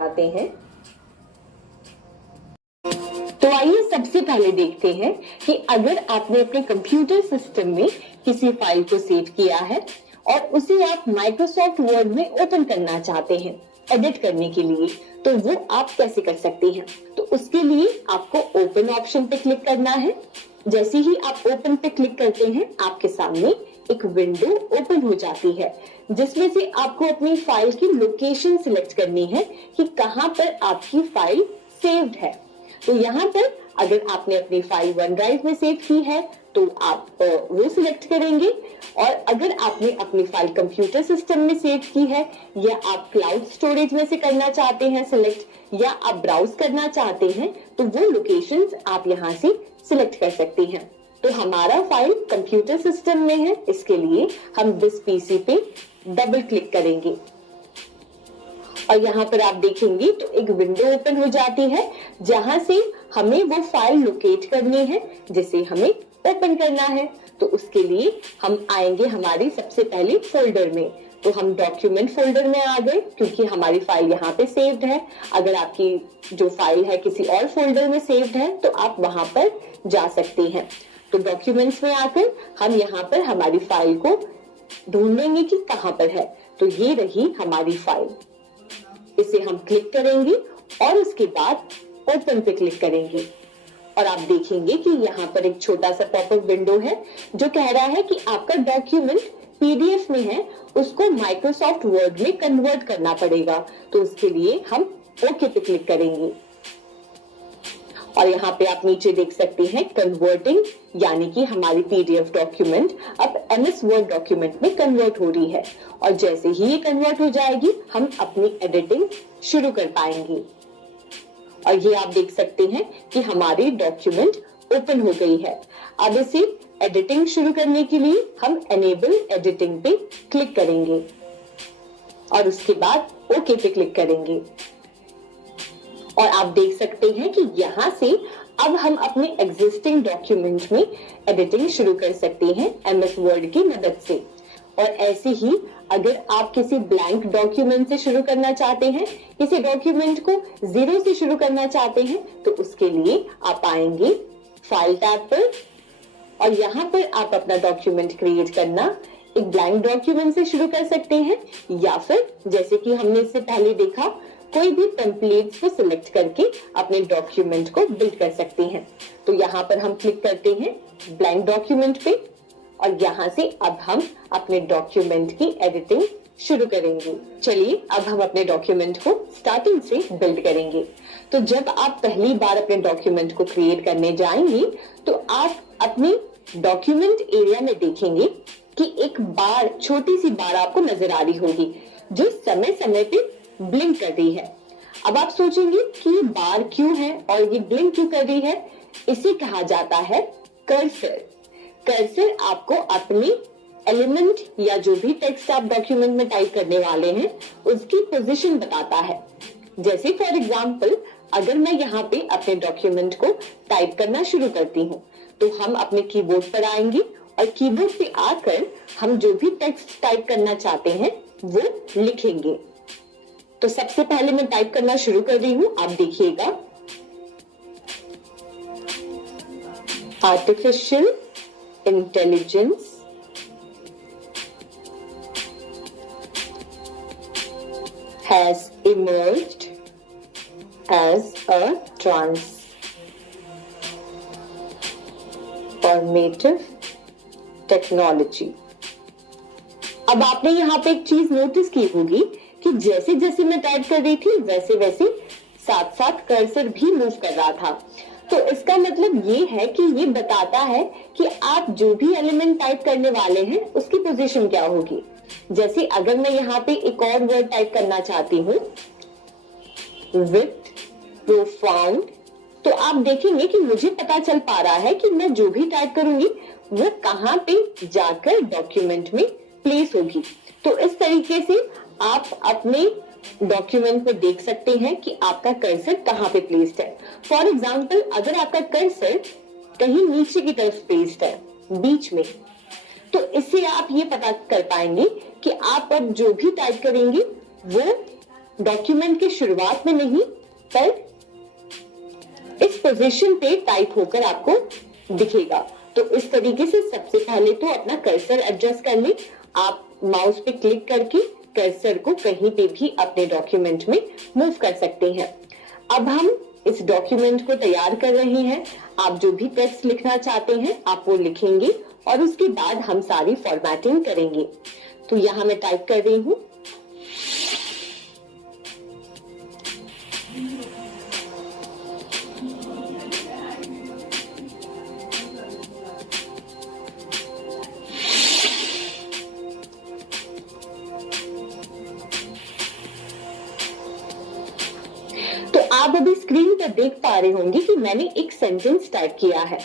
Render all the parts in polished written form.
आते हैं। तो आइए सबसे पहले देखते हैं कि अगर आपने अपने कंप्यूटर सिस्टम में किसी फाइल को सेव किया है और उसे आप माइक्रोसॉफ्ट वर्ड में ओपन करना चाहते हैं एडिट करने के लिए, तो वो आप कैसे कर सकते हैं। तो उसके लिए आपको ओपन ऑप्शन पे क्लिक करना है। जैसे ही आप ओपन पे क्लिक करते हैं, आपके सामने एक विंडो ओपन हो जाती है जिसमें से आपको अपनी फाइल की लोकेशन सिलेक्ट करनी है कि कहां पर आपकी फाइल सेव्ड है। तो यहाँ पर अगर आपने अपनी फाइल वन ड्राइव में सेव की है तो आप वो सिलेक्ट करेंगे, और अगर आपने अपनी फाइल कंप्यूटर सिस्टम में सेव की है या आप क्लाउड स्टोरेज में से करना चाहते हैं सिलेक्ट, या आप ब्राउज करना चाहते हैं, तो वो लोकेशंस आप यहाँ से सिलेक्ट कर सकते हैं। तो हमारा फाइल कंप्यूटर सिस्टम में है, इसके लिए हम दिस पीसी पे डबल क्लिक करेंगे और यहाँ पर आप देखेंगे तो एक विंडो ओपन हो जाती है जहां से हमें वो फाइल लोकेट करनी है जिसे हमें ओपन करना है। तो उसके लिए हम आएंगे हमारी सबसे पहले फोल्डर में। तो हम डॉक्यूमेंट फोल्डर में आ गए क्योंकि हमारी फाइल यहाँ पे सेव्ड है। अगर आपकी जो फाइल है किसी और फोल्डर में सेव्ड है तो आप वहां पर जा सकते हैं। तो डॉक्यूमेंट्स में आकर हम यहाँ पर हमारी फाइल को ढूंढेंगे कि कहां पर है। तो ये रही हमारी फाइल, इसे हम क्लिक करेंगे और उसके बाद ओपन पे क्लिक करेंगे और आप देखेंगे कि यहाँ पर एक छोटा सा पॉपअप विंडो है जो कह रहा है कि आपका डॉक्यूमेंट पीडीएफ में है, उसको माइक्रोसॉफ्ट वर्ड में कन्वर्ट करना पड़ेगा। तो उसके लिए हम ओके पे क्लिक करेंगे और यहाँ पे आप नीचे देख सकते हैं कन्वर्टिंग, यानी कि हमारी पीडीएफ डॉक्यूमेंट अब एमएस वर्ड डॉक्यूमेंट में कन्वर्ट हो रही है। और जैसे ही ये कन्वर्ट हो जाएगी हम अपनी एडिटिंग शुरू कर पाएंगे। और ये आप देख सकते हैं कि हमारी डॉक्यूमेंट ओपन हो गई है। अब इसे एडिटिंग शुरू करने के लिए हम एनेबल एडिटिंग पे क्लिक करेंगे और उसके बाद ओके पे क्लिक करेंगे और आप देख सकते हैं कि यहाँ से अब हम अपने एग्जिस्टिंग डॉक्यूमेंट में एडिटिंग शुरू कर सकते हैं एमएस वर्ड की मदद से। और ऐसे ही अगर आप किसी ब्लैंक डॉक्यूमेंट से शुरू करना चाहते हैं, किसी डॉक्यूमेंट को जीरो से शुरू करना चाहते हैं, तो उसके लिए आप आएंगे फाइल टैब पर और यहाँ पर आप अपना डॉक्यूमेंट क्रिएट करना एक ब्लैंक डॉक्यूमेंट से शुरू कर सकते हैं, या फिर जैसे कि हमने इससे पहले देखा कोई भी टेम्पलेट्स को सिलेक्ट करके अपने डॉक्यूमेंट को बिल्ड कर सकते हैं। तो यहाँ पर हम क्लिक करते हैं ब्लैंक डॉक्यूमेंट पे और यहाँ से अब हम अपने डॉक्यूमेंट की एडिटिंग शुरू करेंगे। चलिए अब हम अपने डॉक्यूमेंट को स्टार्टिंग से बिल्ड करेंगे। तो जब आप पहली बार अपने डॉक्यूमेंट को क्रिएट करने जाएंगे तो आप अपने डॉक्यूमेंट एरिया में देखेंगे कि एक बार, छोटी सी बार आपको नजर आ रही होगी जो समय समय पे ब्लिंक कर रही है। अब आप सोचेंगे कि ये बार क्यों है और ये ब्लिंक क्यों कर रही है। इसे कहा जाता है कर्सर। कर्सर आपको अपने एलिमेंट या जो भी टेक्स्ट आप डॉक्यूमेंट में टाइप करने वाले हैं उसकी पोजीशन बताता है। जैसे फॉर एग्जांपल अगर मैं यहाँ पे अपने डॉक्यूमेंट को टाइप करना शुरू करती हूँ तो हम अपने कीबोर्ड पर आएंगे और कीबोर्ड पे आकर हम जो भी टेक्स्ट टाइप करना चाहते हैं वो लिखेंगे। तो सबसे पहले मैं टाइप करना शुरू कर रही हूं, आप देखिएगा artificial intelligence has emerged as a transformative technology। अब आपने यहाँ पे एक चीज नोटिस की होगी कि जैसे जैसे मैं टाइप कर रही थी वैसे वैसे साथ साथ कर्सर भी मूव कर रहा था। तो इसका मतलब ये है कि ये बताता है कि आप जो भी एलिमेंट टाइप करने वाले हैं उसकी पोजीशन क्या होगी। जैसे अगर मैं यहाँ पे एक और वर्ड टाइप करना चाहती हूँ विथ प्रोफाउंड, तो आप देखेंगे कि मुझे पता चल पा रहा है कि मैं जो भी टाइप करूंगी वो कहाँ पे जाकर डॉक्यूमेंट में प्लेस होगी। तो इस तरीके से आप अपने डॉक्यूमेंट में देख सकते हैं कि आपका कर्सर कहाँ पे प्लेस्ड है। फॉर एग्जाम्पल अगर आपका कर्सर कहीं नीचे की तरफ प्लेस्ड है बीच में, तो इससे आप ये पता कर पाएंगे कि आप अब जो भी टाइप करेंगे वो डॉक्यूमेंट के शुरुआत में नहीं पर इस पोजीशन पे टाइप होकर आपको दिखेगा। तो इस तरीके से सबसे पहले तो अपना कर्सर एडजस्ट कर लें। आप माउस पे क्लिक करके कर्सर को कहीं पे भी अपने डॉक्यूमेंट में मूव कर सकते हैं। अब हम इस डॉक्यूमेंट को तैयार कर रहे हैं। आप जो भी टेक्स्ट लिखना चाहते हैं आप वो लिखेंगे और उसके बाद हम सारी फॉर्मेटिंग करेंगे। तो यहाँ मैं टाइप कर रही हूँ तो आप अभी स्क्रीन पर देख पा रहे होंगे कि मैंने एक सेंटेंस टाइप किया है।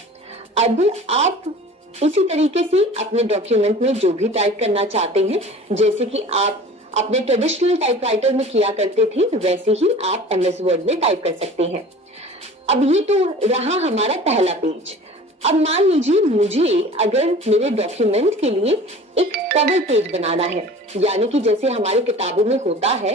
अब आप इसी तरीके से अपने डॉक्यूमेंट में जो भी टाइप करना चाहते हैं, जैसे कि आप अपने ट्रेडिशनल टाइपराइटर में किया करते थे, वैसे ही आप एमएस वर्ड में टाइप कर सकते हैं। अब ये तो रहा हमारा पहला पेज। अब मान लीजिए मुझे अगर मेरे डॉक्यूमेंट के लिए एक कवर पेज बनाना है, यानी कि जैसे हमारे किताबों में होता है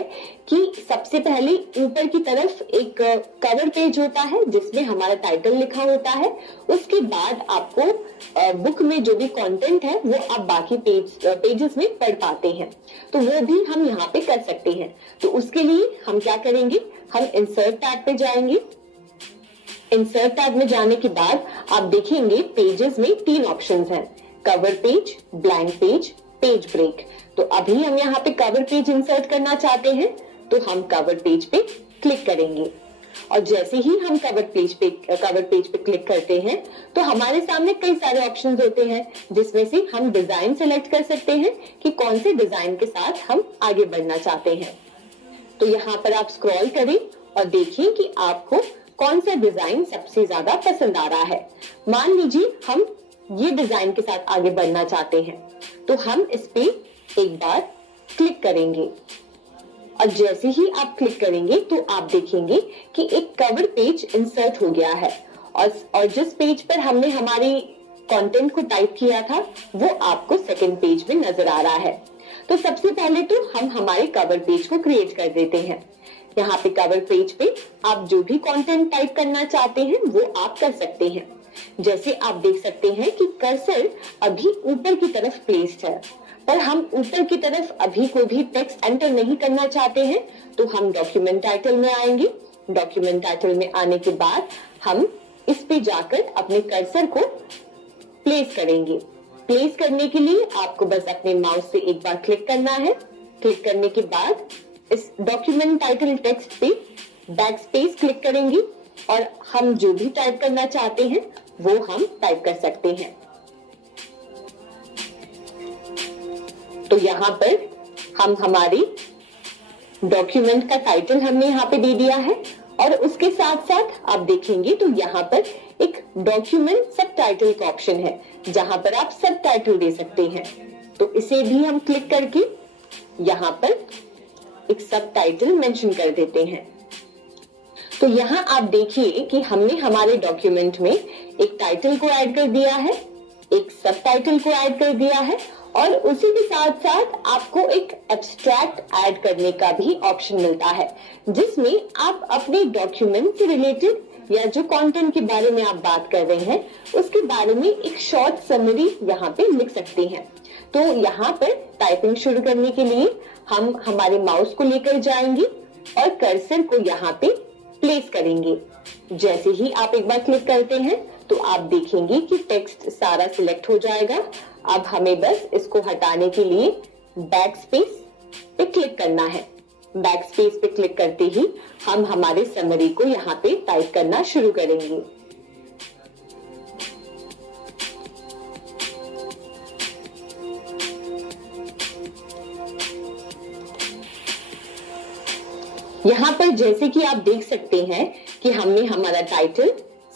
कि सबसे पहले ऊपर की तरफ एक कवर पेज होता है जिसमें हमारा टाइटल लिखा होता है। उसके बाद आपको बुक में जो भी कंटेंट है वो आप बाकी पेजेस में पढ़ पाते हैं। तो वो भी हम यहाँ पे कर सकते हैं। तो उसके लिए हम क्या करेंगे, हम इंसर्ट टैब पे जाएंगे। इंसर्ट टैब में जाने के बाद आप देखेंगे पेजेस में 3 ऑप्शंस हैं, cover page, blank page, page break. तो अभी हम यहाँ पे कवर पेज इंसर्ट करना चाहते हैं तो हम कवर पेज पे क्लिक करेंगे और जैसे ही हम कवर पेज पे क्लिक करते हैं तो हमारे सामने कई सारे ऑप्शंस होते हैं जिसमें से हम डिजाइन सेलेक्ट कर सकते हैं कि कौन से डिजाइन के साथ हम आगे बढ़ना चाहते हैं। तो यहाँ पर आप स्क्रॉल करें और देखिए कि आपको कौन सा डिजाइन सबसे ज्यादा पसंद आ रहा है। मान लीजिए हम ये डिजाइन के साथ आगे बढ़ना चाहते हैं तो हम इस पे एक बार क्लिक करेंगे और जैसे ही आप क्लिक करेंगे तो आप देखेंगे कि एक कवर पेज इंसर्ट हो गया है और जिस पेज पर हमने हमारी कंटेंट को टाइप किया था वो आपको सेकंड पेज में नजर आ रहा है। तो सबसे पहले तो हम हमारे कवर पेज को क्रिएट कर देते हैं। यहाँ पे कवर पेज पे आप जो भी कंटेंट टाइप करना चाहते हैं वो आप कर सकते हैं। जैसे आप देख सकते हैं कि कर्सर अभी ऊपर की तरफ प्लेस्ड है, पर हम ऊपर की तरफ अभी कोई भी टेक्स्ट एंटर नहीं करना चाहते हैं तो हम डॉक्यूमेंट टाइटल में आएंगे। डॉक्यूमेंट टाइटल में आने के बाद हम इस पे जाकर अपने कर्सर को प्लेस करेंगे। प्लेस करने के लिए आपको बस अपने माउस से एक बार क्लिक करना है। क्लिक करने के बाद इस डॉक्यूमेंट टाइटल टेक्स्ट पे बैक स्पेस क्लिक करेंगे और हम जो भी टाइप करना चाहते हैं वो हम टाइप कर सकते हैं। तो यहाँ पर हम हमारी डॉक्यूमेंट का टाइटल हमने यहाँ पे दे दिया है और उसके साथ साथ आप देखेंगे तो यहाँ पर एक डॉक्यूमेंट सब टाइटल का ऑप्शन है जहां पर आप सब टाइटल दे सकते हैं। तो इसे भी हम क्लिक करके यहाँ पर एक सब टाइटल मेंशन कर देते हैं। तो यहाँ आप देखिए कि हमने हमारे डॉक्यूमेंट में एक टाइटल को ऐड कर दिया है, एक सब टाइटल को ऐड कर दिया है और उसी के साथ साथ आपको एक एब्स्ट्रैक्ट ऐड करने का भी ऑप्शन मिलता है जिसमें आप अपने डॉक्यूमेंट से रिलेटेड या जो कंटेंट के बारे में आप बात कर रहे हैं उसके बारे में एक शॉर्ट समरी यहाँ पे लिख सकते हैं। तो यहाँ पर टाइपिंग शुरू करने के लिए हम हमारे माउस को लेकर जाएंगे और कर्सर को यहाँ पे प्लेस करेंगे। जैसे ही आप एक बार क्लिक करते हैं तो आप देखेंगे कि टेक्स्ट सारा सिलेक्ट हो जाएगा। अब हमें बस इसको हटाने के लिए बैक स्पेस पे क्लिक करना है। बैक स्पेस पे क्लिक करते ही हम हमारे समरी को यहाँ पे टाइप करना शुरू करेंगे। यहाँ पर जैसे कि आप देख सकते हैं कि हमने हमारा टाइटल,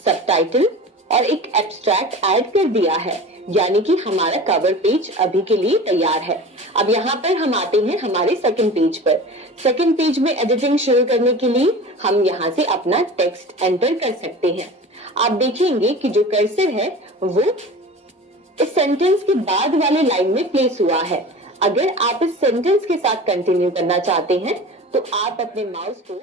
सब टाइटल और एक एब्स्ट्रैक्ट ऐड कर दिया है, यानी कि हमारा कवर पेज अभी के लिए तैयार है। अब यहाँ पर हम आते हैं हमारे सेकंड पेज पर। सेकंड पेज में एडिटिंग शुरू करने के लिए हम यहाँ से अपना टेक्स्ट एंटर कर सकते हैं। आप देखेंगे कि जो कर्सर है वो इस सेंटेंस के बाद वाले लाइन में प्लेस हुआ है। अगर आप इस सेंटेंस के साथ कंटिन्यू करना चाहते हैं तो आप अपने माउस को